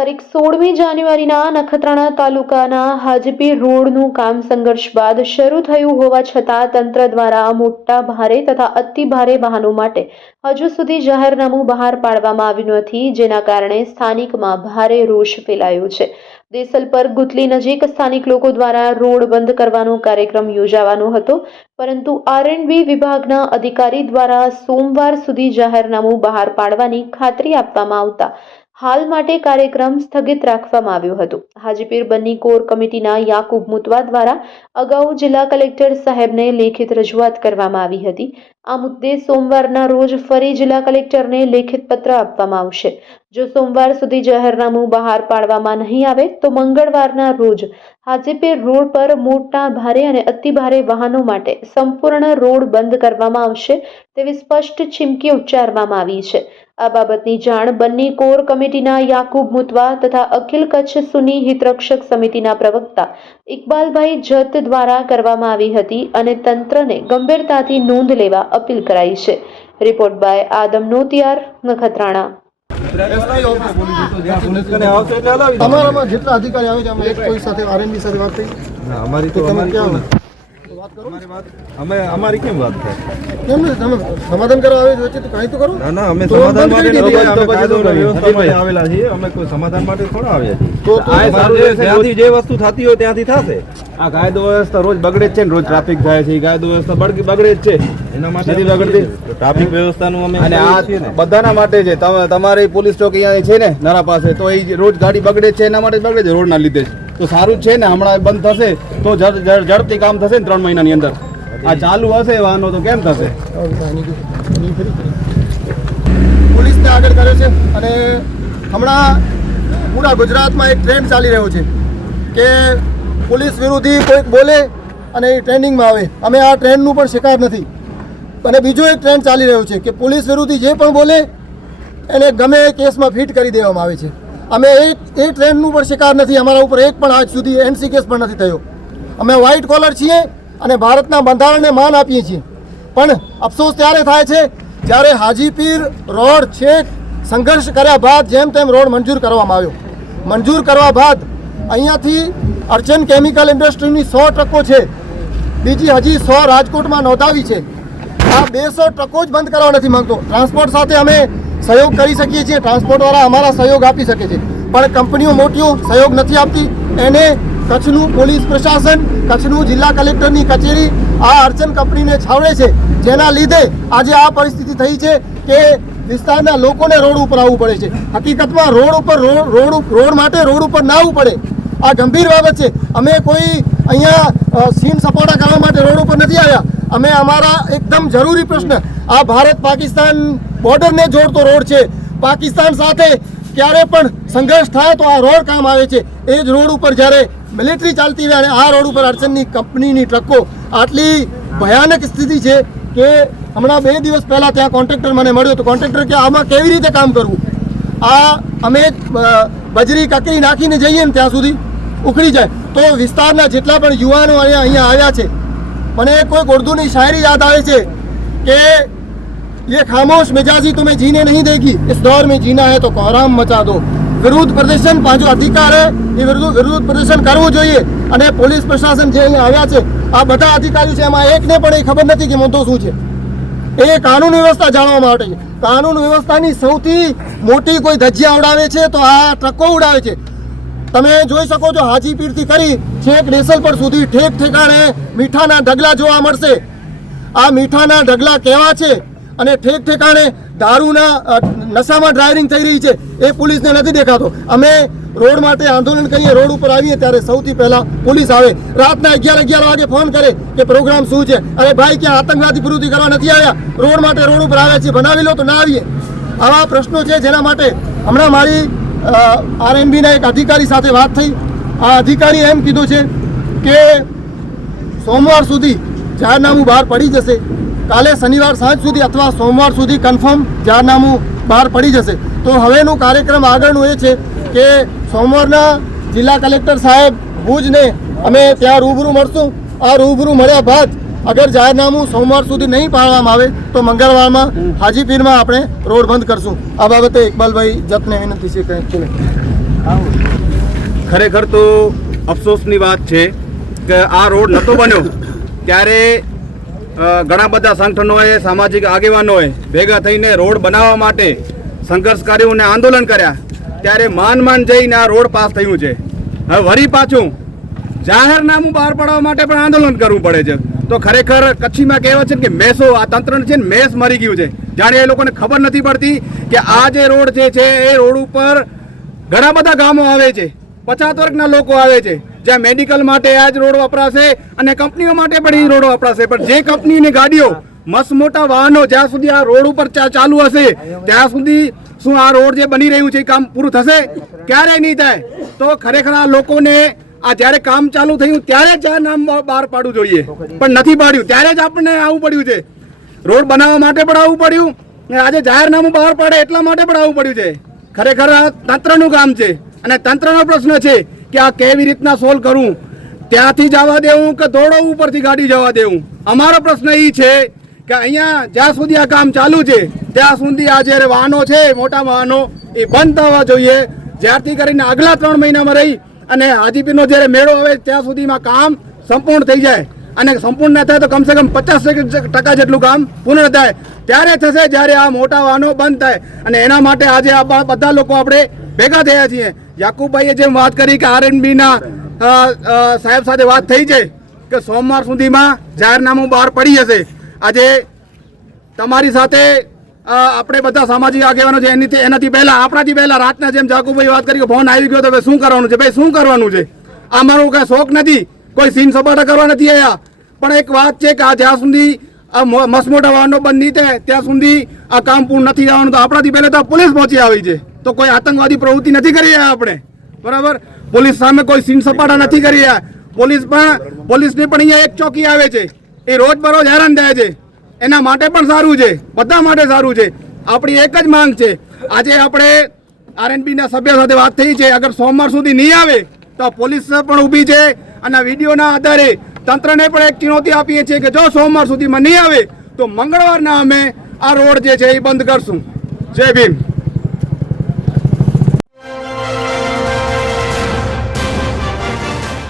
તારીખ 16મી જાન્યુઆરીના નખત્રાણા તાલુકાના હાજીપીર રોડનું કામ સંઘર્ષ બાદ શરૂ થયું હોવા છતાં તંત્ર દ્વારા મોટા ભારે તથા અતિ ભારે વાહનો માટે હજુ સુધી જાહેરનામું બહાર પાડવામાં આવ્યું નથી, જેના કારણે સ્થાનિકમાં ભારે રોષ ફેલાયો છે। દેસલપર ગુથલી નજીક સ્થાનિક લોકો દ્વારા રોડ બંધ કરવાનો કાર્યક્રમ યોજાવાનો હતો, પરંતુ આરએનબી વિભાગના અધિકારી દ્વારા સોમવાર સુધી જાહેરનામું બહાર પાડવાની ખાતરી આપવામાં આવતા હાલ માટે કાર્યક્રમ સ્થગિત રાખવામાં આવ્યો હતો। હાજીપીર બન્ની કોર કમિટીના યાકુબ મુતવા દ્વારા અગાઉ જિલ્લા કલેક્ટર સાહેબને લેખિત રજૂઆત કરવામાં આવી હતી। આ મુદ્દે સોમવારના રોજ ફરી જિલ્લા કલેક્ટરને લેખિત પત્ર આપવામાં આવશે। જો સોમવાર સુધી જાહેરનામું બહાર પાડવામાં નહીં આવે તો મંગળવારના રોજ હાજીપીર રોડ પર મોટા ભારે અને અતિ ભારે વાહનો માટે સંપૂર્ણ રોડ બંધ કરવામાં આવશે તેવી સ્પષ્ટ ચીમકી ઉચ્ચારવામાં આવી છે। આ બાબતની જાણ બન્ની કોર કમિટીના યાકુબ મુતવા તથા અખિલ કચ્છ સુન્ની હિતરક્ષક સમિતિના પ્રવક્તા ઇકબાલભાઈ જત દ્વારા કરવામાં આવી હતી અને તંત્રને ગંભીરતાથી નોંધ લેવા અપીલ કરાઈ છે। Report by Adam Notiyar, Nakhatrana. અમારામાં જેટલા અધિકારી આવે છે અમે એક કોઈ સાથે આરએનબી સાથે વાત થઈ અમારી તો તમે ક્યાં વાત કરો અમારી કેમ વાત થાય કેમ ને તમે સમાધાન કરવા આવે છે તો કાંઈ તો કરો ના અમે સમાધાન માટે આવેલા છીએ અમે કોઈ સમાધાન માટે થોડા આવ્યા છીએ ત્યાંથી જે વસ્તુ થતી હોય ત્યાંથી થશે આ કાયદો વ્યવસ્થા રોજ બગડે જ છે ને રોજ ટ્રાફિક થાય છે કાયદો વ્યવસ્થા બગડે જ છે એના માટે નથી બગડતી ટ્રાફિક વ્યવસ્થાનું અમે અને આ બધાના માટે છે તમારી પોલીસ ચોકી અહીંયા છે ને નારા પાસે તો એ રોજ ગાડી બગડે છે એના માટે જ બગડે છે રોડના લીધે તો સારું જ છે ને હમણાં બંધ થશે તો ઝડપથી કામ થશે ને 3 મહિનાની અંદર આ ચાલુ હશે વાહનો તો કેમ થશે પોલીસને આગળ કરે છે અને હમણાં પૂરા ગુજરાતમાં એક ટ્રેન્ડ ચાલી રહ્યો છે કે પોલીસ વિરોધી કોઈક બોલે અને એ ટ્રેન્ડિંગમાં આવે। અમે આ ટ્રેન્ડનું પણ શિકાર નથી અને બીજો એક ટ્રેન્ડ ચાલી રહ્યો છે કે પોલીસ વિરોધી જે પણ બોલે એને ગમે એ કેસમાં ફિટ કરી દેવામાં આવે છે। અમે એ ટ્રેન્ડનું પણ શિકાર નથી। અમારા ઉપર એક પણ આજ સુધી એનસી કેસ પણ નથી થયો। અમે વ્હાઇટ કોલર છીએ અને ભારતના બંધારણને માન આપીએ છીએ, પણ અફસોસ ત્યારે થાય છે જ્યારે હાજીપીર રોડ છેક સંઘર્ષ કર્યા બાદ જેમ તેમ રોડ મંજૂર કરવામાં આવ્યો। મંજૂર કરવા બાદ અહીંયાથી અર્ચન કેમિકલ ઇન્ડસ્ટ્રીની 100 ટ્રકો છે, બીજી હજી 100 રાજકોટમાં નોંધાવી છે। આ 200 ટ્રકો જ બંધ કરવા નથી માંગતો। ટ્રાન્સપોર્ટ સાથે અમે સહયોગ કરી શકીએ છીએ, ટ્રાન્સપોર્ટવાળા અમારા સહયોગ આપી શકે છે, પણ કંપનીઓ મોટીઓ સહયોગ નથી આપતી। એને કચ્છનું પોલીસ પ્રશાસન, કચ્છનું જિલ્લા કલેક્ટરની કચેરી આ અર્ચન કંપનીને છાવરે છે, જેના લીધે આજે આ પરિસ્થિતિ થઈ છે કે વિસ્તારના લોકોને રોડ ઉપર આવવું પડે છે। હકીકતમાં રોડ માટે રોડ ઉપર ના આવવું પડે, આ ગંભીર બાબત છે। અમે કોઈ અહીંયા સીન સપાટા કરવા માટે રોડ ઉપર નથી આવ્યા। અમે અમારા એકદમ જરૂરી પ્રશ્ન, આ ભારત પાકિસ્તાન બોર્ડરને જોડતો રોડ છે, પાકિસ્તાન સાથે ક્યારે પણ સંઘર્ષ થાય તો આ રોડ કામ આવે છે। એ જ રોડ ઉપર જ્યારે મિલિટરી ચાલતી હોય અને આ રોડ ઉપર અર્ચનની કંપનીની ટ્રકો આટલી ભયાનક સ્થિતિ છે કે હમણાં 2 દિવસ પહેલાં ત્યાં કોન્ટ્રાક્ટર મને મળ્યો તો કોન્ટ્રાક્ટર કે આમાં કેવી રીતે કામ કરવું। આ અમે બજરી કકરી નાખીને જઈએ ને ત્યાં સુધી ઉખડી જાય। તો વિસ્તારના જેટલા પણ યુવાનો અહીંયા આવ્યા છે, મને કોઈક ઉર્દૂની શાયરી યાદ આવે છે કે ये खामोश मिजाजी तुम्हें जीने नहीं देगी, इस दौर में जीना है तो कोहराम मचा दो। વિરોધ પ્રદર્શન પાંચો અધિકાર है એ વિરોધ પ્રદર્શન કરવું જોઈએ। અને પોલીસ પ્રશાસન જે અહીંયા આવ્યા છે આ બધા અધિકારીઓ છે, એમાં એકને પણ એ ખબર નથી કે મુદ્દો શું છે। એ કાનૂન વ્યવસ્થા જાણવા માટે છે। કાનૂન વ્યવસ્થાની સૌથી મોટી કોઈ ધજ્જિયા ઉડાવે છે તો આ ટ્રકો ઉડાવે છે। તમે જોઈ શકો છો હાજીપીરથી કરી છેક દેસલપર સુધી ઠેક ઠેકાણે મીઠાના ઢગલા જોવા મળશે। આ મીઠાના ઢગલા કેવા છે અને ઠેક ઠેકાણે દારૂના નશામાં ડ્રાઇવિંગ થઈ રહી છે, એ પોલીસને નથી દેખાતો। અમે રોડ માટે આંદોલન કરીએ, રોડ ઉપર આવીએ ત્યારે સૌથી પહેલાં પોલીસ આવે। રાતના 11 વાગે ફોન કરે કે પ્રોગ્રામ શું છે। અરે ભાઈ, ક્યાં આતંકવાદી પ્રવૃત્તિ કરવા નથી આવ્યા? રોડ માટે રોડ ઉપર આવ્યા છીએ, બનાવી લો તો ના આવીએ। આવા પ્રશ્નો છે જેના માટે હમણાં મારી આરએનબીના એક અધિકારી સાથે વાત થઈ। આ અધિકારીએ એમ કીધું છે કે સોમવાર સુધી જાહેરનામું બહાર પડી જશે, કાલે શનિવાર સાંજ સુધી અથવા સોમવાર સુધી કન્ફર્મ જાહેરનામું બહાર પડી જશે। તો હવેનું કાર્યક્રમ આગળનું એ છે કે સોમવારના જિલ્લા કલેક્ટર સાહેબ ભુજને અમે ત્યાં રૂબરૂ મળશું। આ રૂબરૂ મળ્યા બાદ અગર જાહેરનામું સોમવાર સુધી નહીં પાડવામાં આવે તો મંગળવારમાં હાજીપીરમાં આપણે રોડ બંધ કરશું। આ બાબતે ઇકબાલભાઈ જતને વિનંતી છે કંઈક ખરેખર તો અફસોસની વાત છે કે આ રોડ નહોતો બન્યો ત્યારે ઘણા બધા સંગઠનોએ સામાજિક આગેવાનોએ ભેગા થઈને રોડ બનાવવા માટે સંઘર્ષ કર્યું અને આંદોલન કર્યા ત્યારે માન જઈને આ રોડ પાસ થયું છે. હવે વળી પાછું જાહેરનામું બહાર પાડવા માટે પણ આંદોલન કરવું પડે છે. તો ખરેખર કચ્છીમાં કહેવત છે કે મેસો આ તંત્ર છે ને મેસ મરી ગયું છે. જાણે એ લોકોને ખબર નથી પડતી કે આ જે રોડ જે છે એ રોડ ઉપર ઘણા બધા ગામો આવે છે, 50 વર્ગના લોકો આવે છે, જ્યાં મેડિકલ માટે આ જ રોડ વપરાશે અને કંપનીઓ માટે પણ એ રોડ વપરાશે. પણ જે કંપનીની ગાડીઓ મસ્ત મોટા વાહનો જ્યાં સુધી આ રોડ ઉપર ચાલુ હશે ત્યાં સુધી શું આ રોડ જે બની રહ્યું છે એ કામ પૂરું થશે? ક્યારેય નહીં થાય. તો ખરેખર આ લોકોને આ જ્યારે કામ ચાલુ થયું ત્યારે જ આ નામ બહાર પાડવું જોઈએ, પણ નથી પાડ્યું. ત્યારે જ આપણને આવવું પડ્યું છે. રોડ બનાવવા માટે પણ આવવું પડ્યું અને આજે જાહેરનામું બહાર પાડે એટલા માટે પણ આવવું પડ્યું છે. ખરેખર આ તંત્રનું કામ છે અને તંત્રનો પ્રશ્ન છે કે આ કેવી રીતના સોલ્વ કરવું. ત્યાંથી જવા દેવું કે ધોળો ઉપરથી ગાડી જવા દેવું. અમારો પ્રશ્ન એ છે કે અહીંયા જ્યાં સુધી આ કામ ચાલુ છે ત્યાં સુધી આ જ્યારે વાહનો છે મોટા વાહનો એ બંધ થવા જોઈએ. જ્યારથી કરીને આગલા 3 મહિનામાં રહી અને હાજીપીરનો જ્યારે મેળો આવે ત્યાં સુધીમાં કામ સંપૂર્ણ થઈ જાય અને સંપૂર્ણ ન થાય તો કમસે કમ 50% જેટલું કામ પૂર્ણ થાય. ત્યારે થશે જ્યારે આ મોટા વાહનો બંધ થાય. અને એના માટે આજે આ બધા લોકો આપણે ભેગા થયા છીએ. યાકુબભાઈએ જેમ વાત કરી કે આરએનબીના સાહેબ સાથે વાત થઈ છે કે સોમવાર સુધીમાં જાહેરનામું બહાર પડી જશે. આજે તમારી સાથે આપણે બધા સામાજિક આગેવાનો છે એનાથી પહેલા આપણાથી પહેલા રાતના જેમ જાકુભાઈ વાત કરી કે ફોન આવી ગયો તો હવે શું કરવાનું છે? ભાઈ શું કરવાનું છે? આ મારો કાંઈ શોખ નથી, કોઈ સીન સપાટા કરવા નથી આવ્યા. પણ એક વાત છે કે આ જ્યાં સુધી આ મસ્ત મોટા વાહનો બંધ નહીં થાય ત્યાં સુધી આ કામ પૂર્ણ નથી જવાનું. તો આપણાથી પહેલા તો પોલીસ પહોંચી આવી છે. તો કોઈ આતંકવાદી પ્રવૃત્તિ નથી કરી રહ્યા આપણે, બરાબર? પોલીસ સામે કોઈ સીન સપાટા નથી કરી રહ્યા. પોલીસની પણ અહીંયા એક ચોકી આવે છે, એ રોજબરોજ હેરાન થાય છે. એના માટે પણ સારું છે, બધા માટે સારું છે. આપણી એક જ માંગ છે. આજે આપણે આરએનબીના સભ્ય સાથે વાત થઈ છે, અગર સોમવાર સુધી નહીં આવે તો પોલીસ પણ ઊભી છે. અને વિડીયોના આધારે તંત્રને પણ એક ચુનૌતી આપીએ છીએ કે જો સોમવાર સુધીમાં નહીં આવે તો મંગળવારના અમે આ રોડ જે છે એ બંધ કરશું. જય ભીમ.